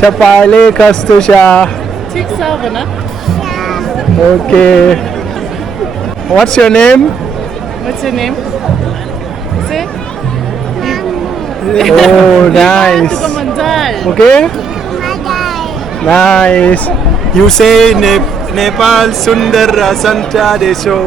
Chapale Kastusha. ठीक साहब ना Okay. What's your name? What's your name? Say Oh, nice. Tuko Mandal. Okay? Nice. You say Nepal Sundar Santa Desho.